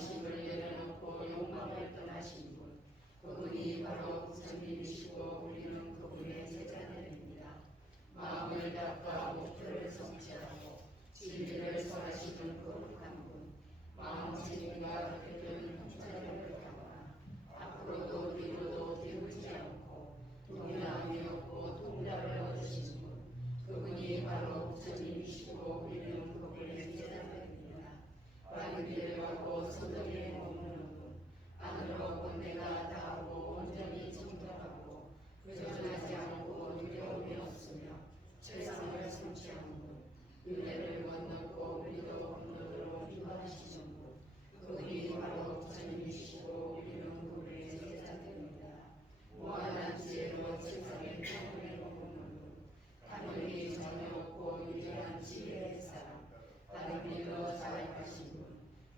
본심을 내려놓고 욕망을 떠나신 분, 그분이 바로 부처님이시고 우리는 그분의 제자들입니다. 마음을 닦아 목표를 성취하고 진리를 설하시는 거룩한 분, 마음 진리가 되는 형제를 담아 앞으로도 뒤로도 뒤우지 않고 동일함이 없고 동답을 얻으신 분, 그분이 바로 부처님이시고 우리는 그분의 제자들입니다. 바른 길을 가고 소덕에 머무는 분, 안으로 본내가 다하고 온전히 정결하고 부정하지 않고 두려움이 없으며 최상을 성취하는 분, 윤회를 건너고 우리도 건너도록 인도하시는 분, 그분이 바로 부처님이시고 우리는 그분의 제자들입니다. 무한한 지혜로 세상의 평온을 머무는 분, 하늘이 전혀 없고 유일한 지혜의 사람, 다른 길로 자입하신 분,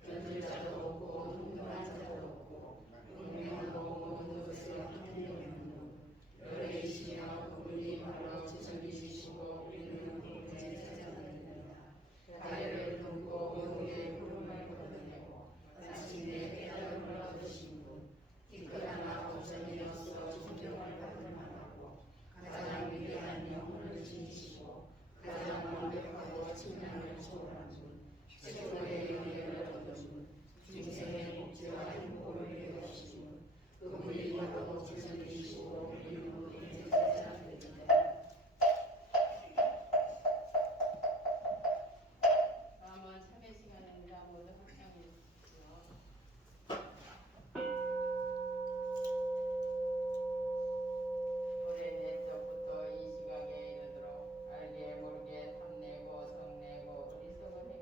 견줄 자도 없고 동등한 자도 없고 동명도 모든 것에 한이 없는 분, 열애이시며 그분이 바로 부처님이시고 우리는 그분의 제자들입니다. 가열을 품고 오후에 구름을 걷어내고 자신의 깨달음을 얻으신 분, 티끌하나 오전이어서 존경을 받을 만하고 가장 위대한 영혼을 지니시고 가장 완벽하고 측량을 초월한 분, 최고의 영예를 얻은 분, 중생의 복지와 행복을 위하신 분, 그분이 바로 부처님이시고 우리는 그분의 제자들입니다. 다음은 참회 시간입니다. 모두 합창해 주십시오. 올해 내적부터 이 시각에 이르도록 알게 모르게 탐내고 성내고 어리석은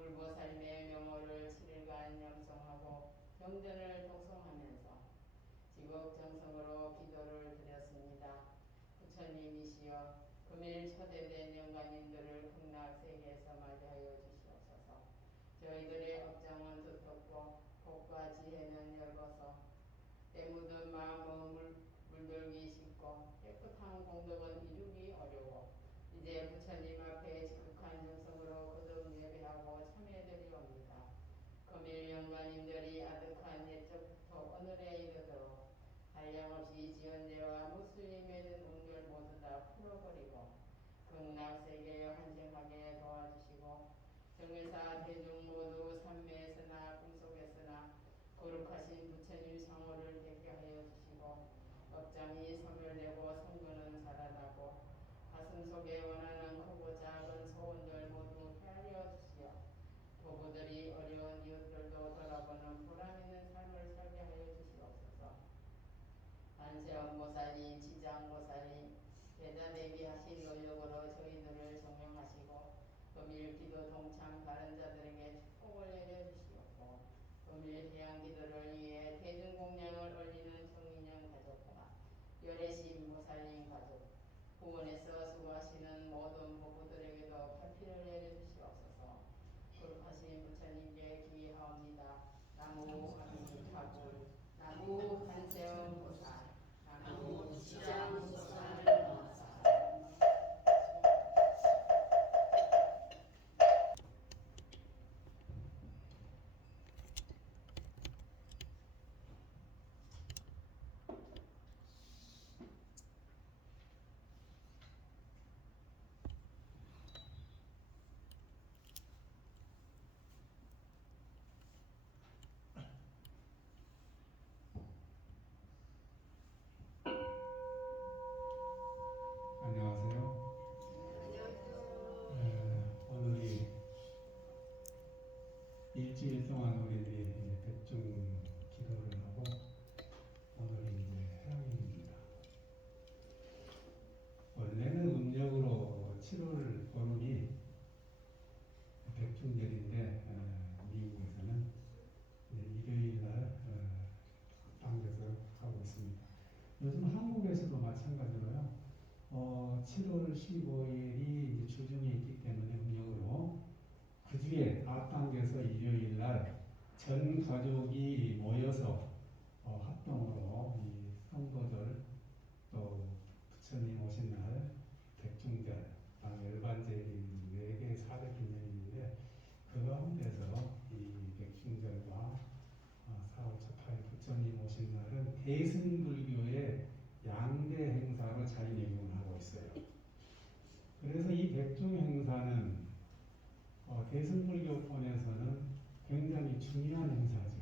불보살님의 명호를 7일간 영성하고 경전을 독송하면서 지극정성으로 기도를 드렸습니다. 부처님이시여 금일 초대된 영광님들을 극락세계에서 맞이하여 주시옵소서. 저희들의 업장은 두텁고 복과 지혜는 넓어서 때 묻은 마음은 물들기 쉽고 깨끗한 공덕은 이루기 어려워 이제 부처님 앞에 지극한 정성으로 거듭 예배하고 참여드리옵니다. 금일 영광님들이 아득한 옛적부터 오늘에 이르도록 한량없이 지은 죄와 무수히 맺은 운들 모두 다 풀어버리고 극락세계에 환생하게 도와주시고 정회사 대중 모두 삼매에서나 꿈속에서나 거룩하신 부처님 상호를 뵙게 하여 주시고 업장이 소멸되고 성도는 살아나고 가슴속에 원하는 크고 작은 소원들 모두 헤아려 주시어 부부들이 어려운 이웃들도 돌아보는 보람있는 삶을 살게 하여 주시옵소서. 관세음보살님, 지장보살님, 대자대비하신 노력으로 저희들을 종용하시고 금일 기도 동참 다른 자들에게 축복을 내려주시옵고 금일 해양 기도를 위해 대중공양을 올리는 정인영 가족과 열애신 보살님 가족, 후원에서 수고하시는 모든 부부들에게도 발필을 내려주시옵소서. 거룩하신 부처님께 기하옵니다. 나무 아미타불, 나무 관세음보살, 나무 지장보살 나사. 안녕하세요. 오늘이 일주일 동안 우리들이 이제 백중 기도를 하고 오늘이 이제 해양일입니다. 원래는 음력으로 7월 오늘이 백중절인데 미국에서는 일요일 날 당겨서 하고 있습니다. 요즘 한국에서도 마찬가지로요. 7월 15일이 이제 주중에 있기 때문에 음력으로 그 주에 앞당겨서 일요일 날 전 가족이 모여서 합동으로 이 성도들 또 부처님 오신 날 백중절, 열반제일 4개 사대 기념일인데 그 가운데서 이 백중절과 4월 초파일 부처님 오신 날은 대승불교의 양대 행사로 자리매김하고 있어요. 그래서 이 백중 행사는 대승불교권에서는 굉장히 중요한 행사죠.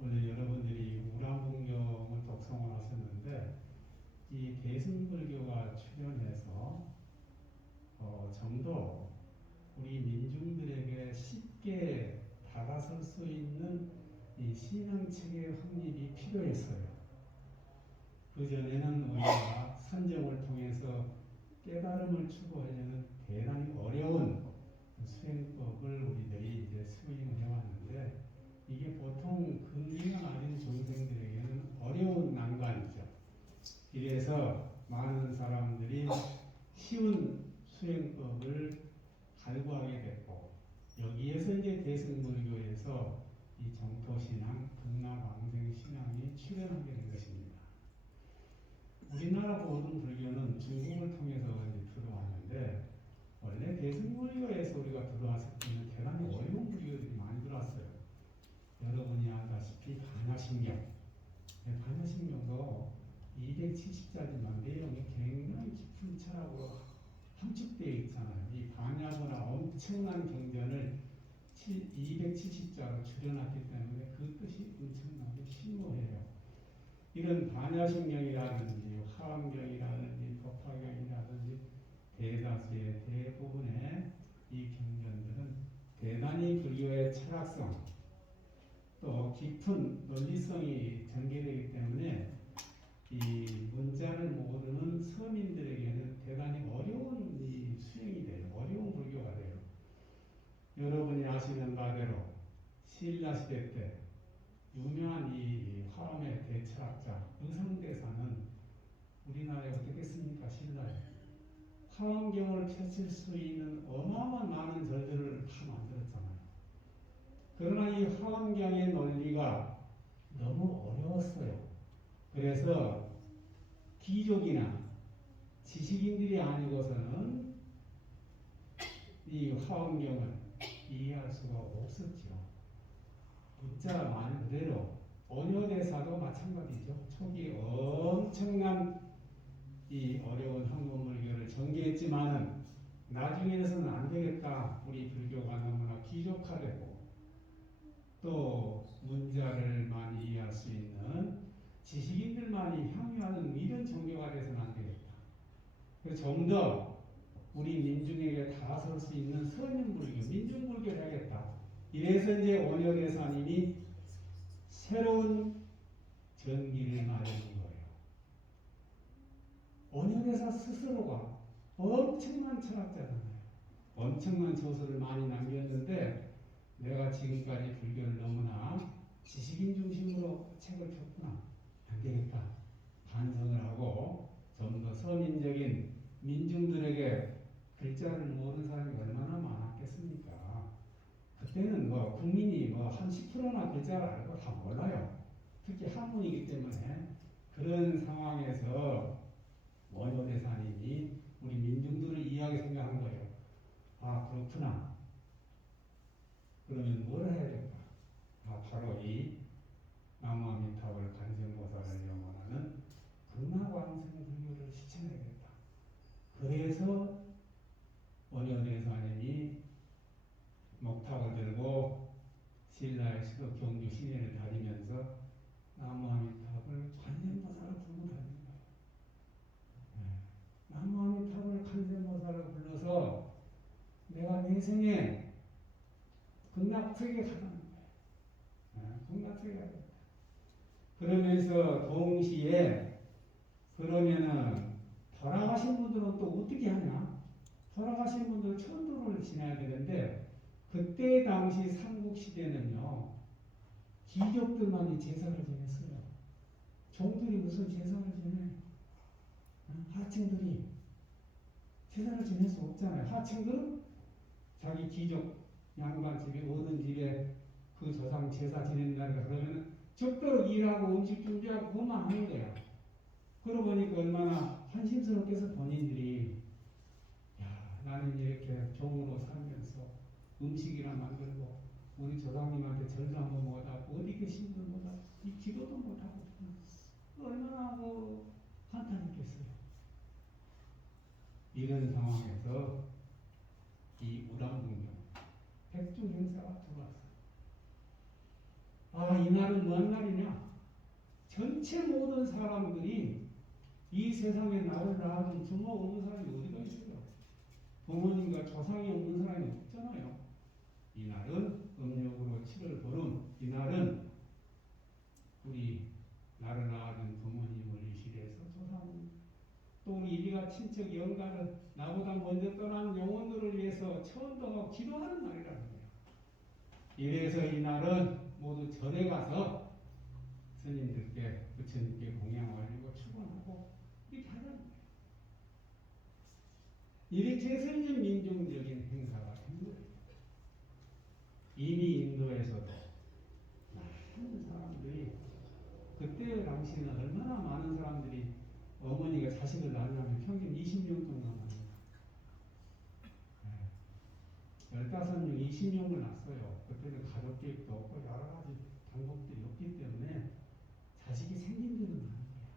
오늘 여러분들이 우람문경을 독송을 하셨는데 이 대승불교가 출현해서 좀 더 우리 민중들에게 쉽게 다가설 수 있는 이 신앙체계 확립이 필요했어요. 그 전에는 우리가 선정을 통해서 깨달음을 추구하려는 대단히 어려운 수행법을 우리들이 이제 수행을 해왔는데 이게 보통 근기가 아닌 중생들에게는 어려운 난관이죠. 이래서 많은 사람들이 쉬운 수행법을 갈구하게 됐고 여기에서 이제 대승불교에서 이 정토신앙, 극락왕생신앙이 출현하게 된 것입니다. 우리나라 모든 불교는 중국을 통해서 이제 들어왔는데 원래 대승불교에서 우리가 들어왔을 때는 대단히 어려운 불교들이 많이 들어왔어요. 여러분이 알다시피 반야심경, 반야심경도 270자지만 내용이 굉장히 깊은 철학으로 함축되어 있잖아요. 이 반야보다 엄청난 경전을 270자로 줄여놨기 때문에 그 뜻이 엄청나게 심오해요. 이런 반야심경이라든지 화엄경이라든지 법화경이라든지 대다수의 대부분의 이 경전들은 대단히 불교의 철학성 또 깊은 논리성이 전개되기 때문에 이 문자를 모르는 서민들에게는 대단히 어려운 이 수행이 돼요. 어려운 불교가 돼요. 여러분 화엄경을 펼칠 수 있는 어마어마한 많은 절들을 다 만들었잖아요. 그러나 이 화엄경의 논리가 너무 어려웠어요. 그래서 귀족이나 지식인들이 아니고서는 이 화엄경을 이해할 수가 없었죠. 문자 말 그대로 원효대사도 마찬가지죠. 초기 엄청난 이 어려운 한국물교를 전개했지만은 나중에는 안 되겠다. 우리 불교가 너무나 귀족화되고 또 문자를 이해할 수 있는 지식인들만이 향유하는 이런 종교가 돼서는 안 되겠다. 그래서 좀 더 우리 민중에게 다가설 수 있는 서민불교, 민중불교를 하겠다. 이래서 이제 원효대사님이 새로운 전기를 마련한 거예요. 원효대사 스스로가 엄청난 철학자잖아요. 엄청난 저서를 많이 남겼는데 내가 지금까지 불교를 너무나 지식인 중심으로 책을 폈구나. 안 되겠다. 반성을 하고 좀 더 서민적인 민중들에게 글자를 모르는 사람이 얼마나 많았겠습니까? 그때는 국민이 한 10%나 글자를 알고 다 몰라요. 특히 한문이기 때문에 그런 상황에서 원효대사님이 우리 민중들을 이해하게 생각한 거예요. 아 그렇구나. 그러면 뭘 해야 될까? 바로 이 나무아미타불 간생보살을 영원하는 극락왕생 불교를 실천해야겠다. 그래서 원효대사님이 목탁을 들고 신라의 수도 경주 시내를 다니면서 나무아미타불 관세음보살을 부르고 다니는 거예요. 나무아미타불 관세음보살을 불러서 내가 내 생에 극락세계 가는 거예요. 극락세계 가는 거예요. 그러면서 동시에 그러면은 돌아가신 분들은 또 어떻게 하냐? 돌아가신 분들은 천도를 지내야 되는데 그때 당시 삼국시대는요. 귀족들만이 제사를 지냈어요. 종들이 무슨 제사를 지내? 하층들이 제사를 지낼 수 없잖아요. 하층들은 자기 귀족 양반집에 어른 집에 그 조상 제사 지낸다 그러면 적도록 일하고 음식 준비하고 그것만 하는 거야. 그러고 보니까 얼마나 한심스럽게서 본인들이 나는 이렇게 종으로 살면서 음식이나 만들고 우리 조상님한테 절도 한번 못하고 어디 계신 분 못하고 이 기도도 못하고 얼마나 한탄했겠어요. 이런 상황에서 이 우람궁경 백중행사가 들어왔어요. 이날은 뭔 날이냐? 전체 모든 사람들이 이 세상에 나를 낳아준 부모 없는 사람이 어디가 있어요? 부모님과 조상이 없는 사람이 없잖아요. 이날은 음력으로 7월 보름, 이날은 우리 나를 낳아준 부모님을 위시해서 조상, 또 우리 이리가 친척 영가를 나보다 먼저 떠난 영혼들을 위해서 천도하고 기도하는 날이라는 거예요. 이래서 이날은 모두 절에 가서 스님들께 부처님께 공양 올리고 축원하고 이렇게 하는 거예요. 이렇게 해서 이제 민중적인 행사가 된 거예요. 이미 인도에서도 많은 사람들이 그때 당시에는 얼마나 많은 사람들이 어머니가 자식을 낳으려면 평균 20명 정도 낳습니다. 15명, 20명을 낳았어요. 그때는 가족계획도 없고 여러 가지 방법들이 없기 때문에 자식이 생긴 데는 많은 거야.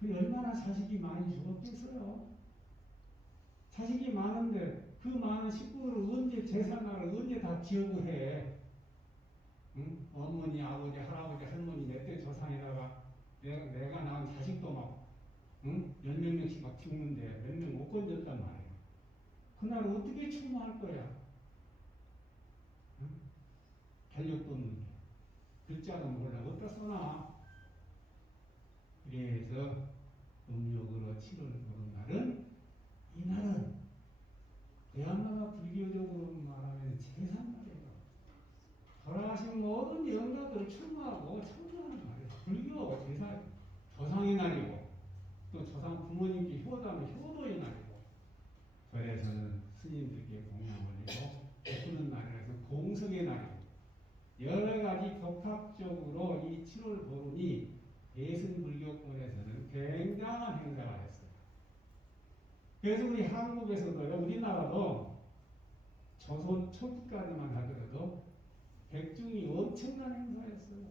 그 얼마나 자식이 많이 죽었겠어요? 자식이 많은데 그 많은 식구를 언제 제사날을 언제 다 기억을 해? 응? 어머니, 아버지, 할아버지, 할머니 몇 대 조상에다가 내가 낳은 자식도 막 몇 명씩 막 죽는데 몇 명 못 건졌단 말이에요. 그날 어떻게 추모할 거야? 응? 달력도 없는데 글자도 몰라 어디다 써놔? 그래서 음력으로 7월 보는 날은 이날은 그야말로 불교적으로 말하면 제삿날이에요. 돌아가신 모든 영가들을 추모하고 참조하는 날이에요. 불교 제사 조상의 날이고 또 조상 부모님께 효도하면 효도 7월 보름이 대승불교권에서는 굉장한 행사가 됐어요. 그래서 우리 한국에서도요, 우리나라도 조선 초기까지만 하더라도 백중이 엄청난 행사였어요.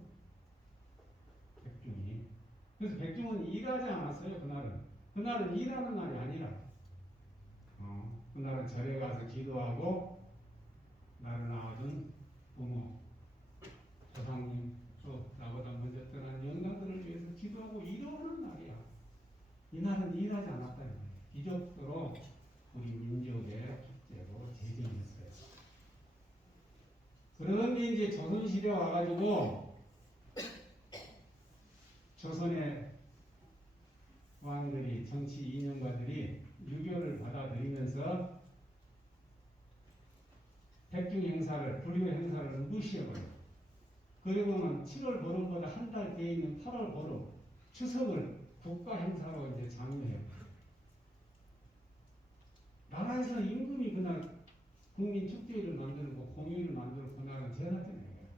백중이. 그래서 백중은 일하지 않았어요. 그날은 일하는 날이 아니라 그날은 절에 가서 기도하고 나를 낳아준 부모, 조상님, 또 나보다 먼저 떠난 영광들을 위해서 기도하고 이러는 날이야. 이날은 일하지 않았다는 거예요. 이 정도로 우리 민족의 축제고 제정이었어요. 그런데 이제 조선시대 와가지고 조선의 왕들이, 정치 이념가들이 유교를 받아들이면서 백중 행사를, 불교 행사를 무시해버려요. 그리고는 7월 보름보다 한 달 뒤에 있는 8월 보름, 추석을 국가 행사로 이제 장려해요. 나라에서 임금이 그날 국민 축제를 만들고 공휴일을 만들고 그날은 제사 때문에.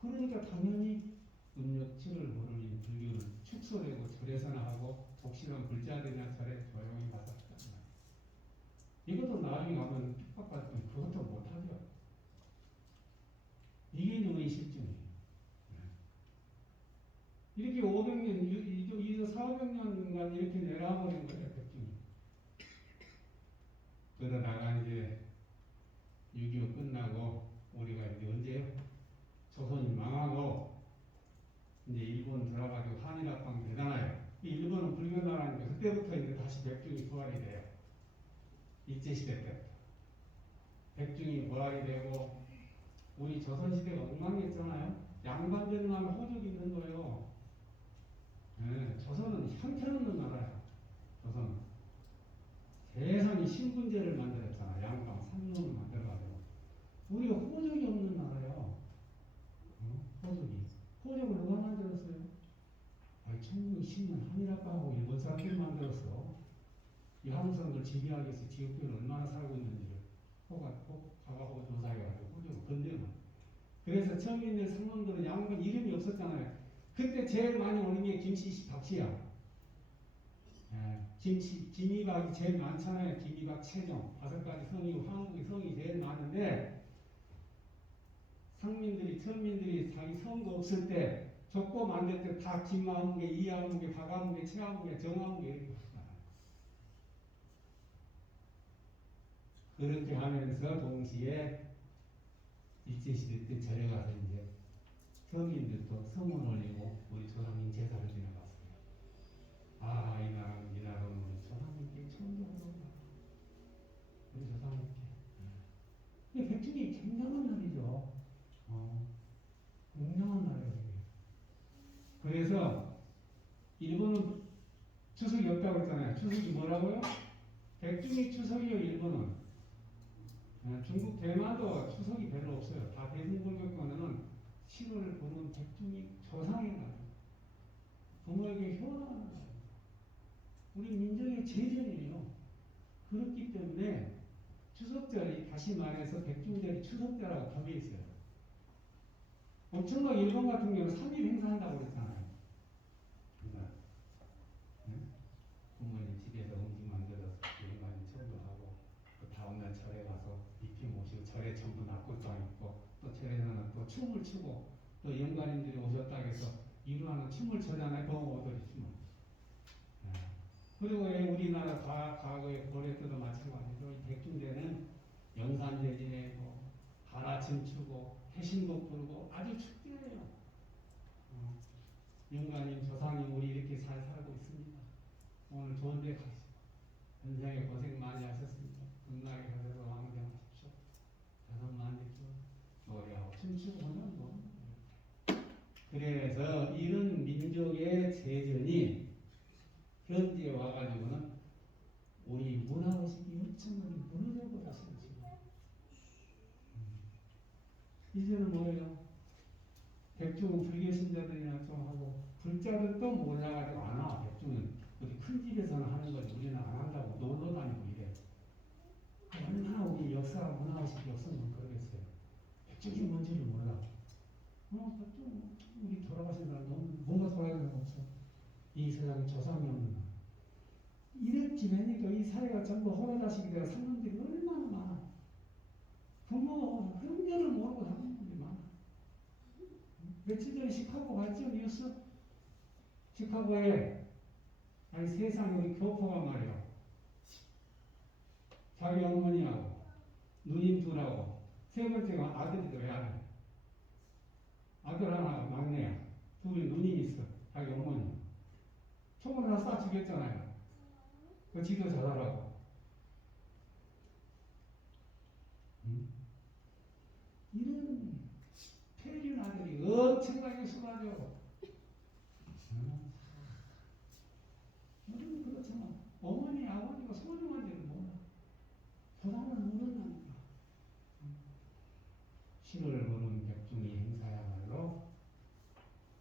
그러니까 당연히 음력 7월 보름인 불교는 축소되고 절에서나 하고 독실한 불자들이나 절에 조용히 가서 하잖아요. 이것도 나중에 가면 핍박받으면 그것도 못하죠. 이게 누구의 실증이에요. 이렇게 500년, 400년간 이렇게 내려와버린 거예요, 백중이. 그러다가 이제 6.25 끝나고 우리가 이제 언제요? 조선이 망하고 이제 일본 들어가지고 한일합방 되잖아요. 일본은 불교 나라니까 그때부터 이제 다시 백중이 부활이 돼요. 일제시대 때부터. 백중이 부활이 되고 우리 조선시대가 엉망이었잖아요. 양반들만 하면 호적이 있는 거예요. 네, 조선은 형편없는 나라야. 조선은. 세상에 신분제를 만들었잖아. 양방, 삼론을 만들어가지고. 우리가 호적이 없는 나라야. 호적이. 호적을 누가 만들었어요? 아니, 1910년 한일합방하고 일본 사람들이 만들었어. 이 한국 사람들 지배하기 위해서 지역별로 얼마나 살고 있는지를 가가고 조사해가지고 호적을 건드려. 그래서 처음에 있는 상놈들은 양반 이름이 없었잖아요. 그때 제일 많이 오는 게 김씨, 박씨야. 김이박이 제일 많잖아요. 김이박, 최종 5가지 성이고 한국의 성이 제일 많은데 상민들이, 천민들이 자기 성도 없을 때 족보 만들 때 다 김아무개, 이아무개, 박아무개, 최아무개, 정아무개 이렇게 했잖아요. 그렇게 하면서 동시에 일제시대 때 절에 가서 이제 서민들도 성을 올리고 우리 조상님 제사를 지내봤어요. 아, 이 나라는 우리 조상님께 청정하구나. 우리 조상님께. 이 백중이 굉장한 날이죠. 굉장한 날이에요. 그래서 일본은 추석이 없다고 했잖아요. 추석이 뭐라고요? 백중이 추석이요, 일본은. 중국 대만도 추석이 별로 없어요. 다 대승불교권에는 7월을 보는 백중이 조상의 날, 부모에게 효도하는 날, 우리 민족의 제전이에요. 그렇기 때문에 추석절이, 다시 말해서 백중절이 추석절하고 겹여 있어요. 엄청나게 일본 같은 경우는 3일 행사한다고 그랬잖아요. 그러니까 부모님 집에서 음식 만들어서 영가님 철도하고 그 다음날 절에 가서 입히 모시고 절에 전부 낙골당 있고 또 절에서는 또 춤을 추고 또 영가님들이 오셨다 해서 이루하는 춤을 춰잖아요. 동호들이 춤을. 그리고 우리나라 과거의 고려 때도 마찬가지로 백중대는 영산제 지내고 하나춤 추고 해신곡 부르고 아주 축제예요. 영가님, 조상님 우리 이렇게 잘 살고 있습니다. 오늘 좋은 데 가시고 인생에 고생 많이 하셨습니다. 끝나게 하셔서 왕정하십시오. 자손 많이 노래하고 춤추고 하면 뭐. 그래서 이런 민족의 제전이 현지에 와가지고는 우리 문화의식이 엄청나게 무너져 버렸어요. 이제는 뭐예요? 백중은 불교 신자들이나 좀 하고 불자들도 몰라가지고 안 와. 백중은 우리 큰 집에서는 하는 거지 우리는 안 한다고 놀러 다니고 이래. 얼마나 우리 역사 문화의식이 없으면 그러겠어요. 백중이 뭔지를 몰라. 백중 우리 돌아가신 사람 너무 뭔가 돌아가신 사람 없어. 이 세상에 조상이 없는 나라. 이랬지 되니까 이 사회가 전부 호라자식이라 상놈들이 얼마나 많아. 부모 형편을 모르고 사는 분들이 많아. 며칠 전에 시카고 봤죠? 뉴스? 시카고에 아니 세상에 우리 교포가 말이야. 자기 어머니하고 누님 둘하고 세 번째가 아들이더라. 아들 하나 막내야. 둘이 누님 있어. 자기 어머니. 총으로 다 쏴 죽였잖아요. 그 지도 잘하라고. 응? 이런 폐륜 아들이 엄청나게 쏟아져. 여러분 그렇잖아. 어머니, 아버지가 소중한 줄을 몰라. 조상은 모른다니까. 신을 모르는 백중이 행사야말로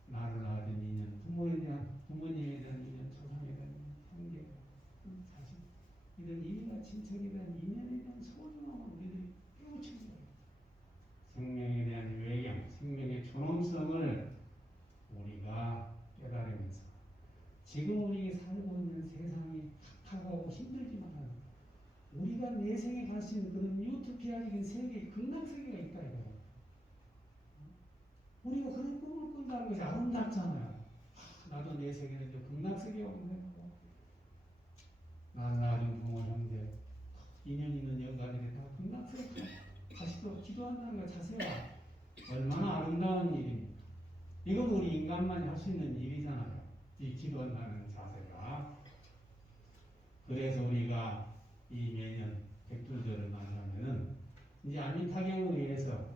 나를 낳은 인연, 부모님에 대한 인연, 조상에 대한 형제, 자식, 이런 이민과 친척에 대한 인연에 대한 소중함을 우리들이 깨우치는 거예요. 생명에 대한 외양, 생명의 존엄성을 우리가 깨달으면서 지금 우리 살고 있는 세상이 탁하고 힘들지만 우리가 내생에 갈 수 있는 그런 유토피아적인 세계, 극락세계가 있다 이거예요. 우리가 그런 꿈을 꾼다는 것이 아름답잖아요. 나도 내 세계는 이제 극락세계에 오면 난 나중 부모 형제 인연 있는 영가들이 다 극락세계 다시 기도한다는 것 자체가 얼마나 아름다운 일입니까? 이건 우리 인간만이 할 수 있는 일이잖아요. 이 기도한다는 자세가. 그래서 우리가 이 매년 백두절을 만나면은 이제 아미타경을 위해서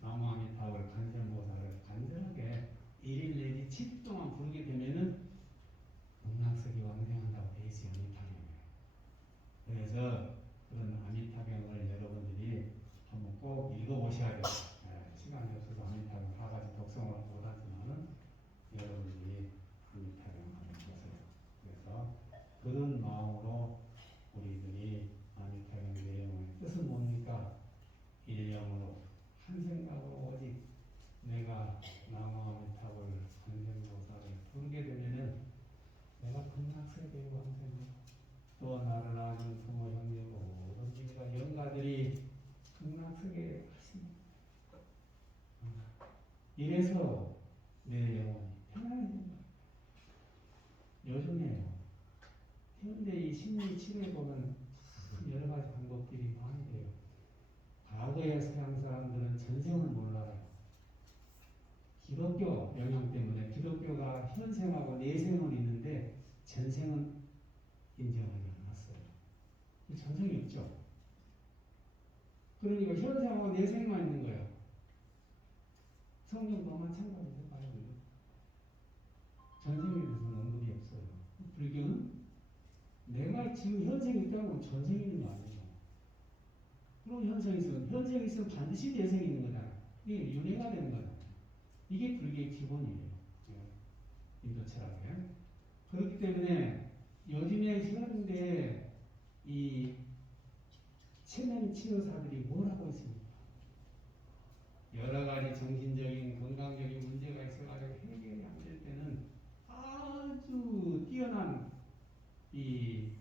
나무 아미타불 간절보살을 간절하게 1일 내지 7일 동안 부르게 되면은 극락세계 왕생한다고 돼 있어요. 아미타경에. 그래서 그런 아미타경을 여러분들이 한번 꼭 읽어보셔야 돼요. 시간이 없어서 아미타경 다 같이 독성을 못하지만은 여러분들이 아미타경 한번 보세요. 그래서 그런 마음으로 우리들이 아미타경 내용의 뜻은 뭡니까? 일념으로 한 생각으로 오직 내가 나무아미타불 관세음보살을 부르게 되면은 내가 극락세계에 왕생하고 또 나를 아는 부모 형제고 모든 우리가 영가들이 극락세계에 가십니다. 이래서 내 영혼이 편안해진다. 요즘에 현대 이 심리 치료에 보면 참 여러 가지 방법들이 많이 돼요. 과거의 서양 사람들은 전생을 몰라요. 기독교 영향 때문에 기독교가 현생하고 내생은 있는데 전생은 인정하지 않았어요. 전생이 없죠. 그러니까 현생하고 내생만 있는 거예요. 성경도 마찬가지죠. 바이블. 전생에 대해서는 언급이 없어요. 불교는 내가 지금 현생이 있다고 전생이 있는 거 아니에요. 그럼 현생이 있으면 반드시 내생이 있는 거잖아. 이게 윤회가 되는 거잖아. 이게 불교의 기본이에요. 인도 철학에. 그렇기 때문에 요즘에 현대 이 체면 치료사들이 뭘 하고 있습니까? 여러 가지 정신적인 건강적인 문제가 있어가지고 해결이 안 될 때는 아주 뛰어난 이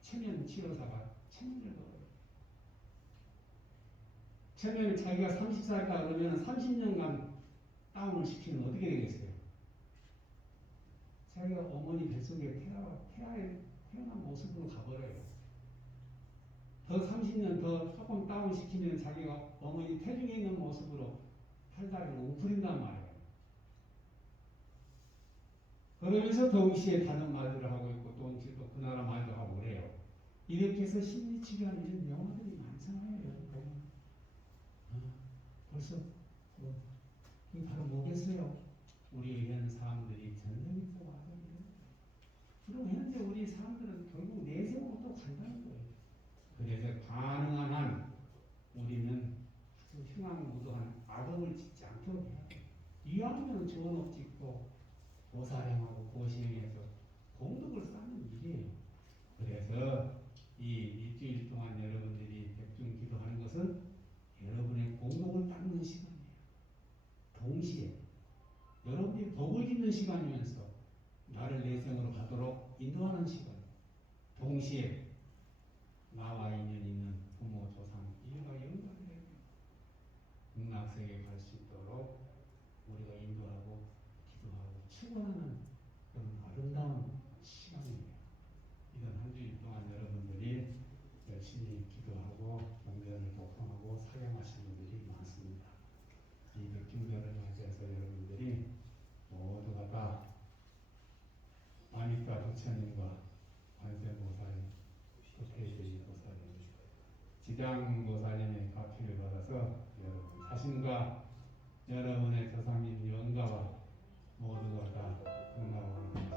체면 치료사가 체면을 걸어요. 체면을 자기가 30살이다 그러면 30년간 다운을 시키면 어떻게 되겠어요? 자기가 어머니 뱃속에 태어난 모습으로 가버려요. 더 30년 더 조금 다운 시키면 자기가 어머니 태중에 있는 모습으로 팔다리를 웅크린단 말이에요. 그러면서 동시에 다른 말들을 하고 있고 동시에 또 그 나라 말도 하고 그래요. 이렇게 해서 심리치료하는 이런 영화들이 많잖아요. 여러분. 벌써 그게 바로 뭐겠어요? 우리 이런 사람들이 전생에서 와서 그럼 현재 우리 사람들은 결국 내생으로 또 간다는 거예요. 그래서 가능한 한 우리는 아주 흉악무도한 악업을 짓지 않도록 해야 돼요. 이왕이면 좋은 업 짓고 보살행하고 보시행해서 공덕을 쌓는 일이에요. 그래서 이 일주일 동안 여러분들이 백중 기도하는 것은 여러분의 공덕을 닦는 시간이에요. 동시에 인도하는 시간, 동시에 나와 인연 있는 부모, 조상, 일가 영가를 극락세계에 갈 수 있도록 우리가 인도하고 기도하고 축원하는 그런 아름다운 시간이에요. 이번 한 주일 동안 여러분들이 열심히 기도하고 경배를 독송하고 사경하신 분들이 많습니다. 이 백중절을 맞이해서 여러분들이 모두가 다 마니까 부처님과 관세보살, 도태제이 보살님, 지장보살님의 가피를 받아서 여러분 자신과 여러분의 조상님 영가와 모두가 다 건강하고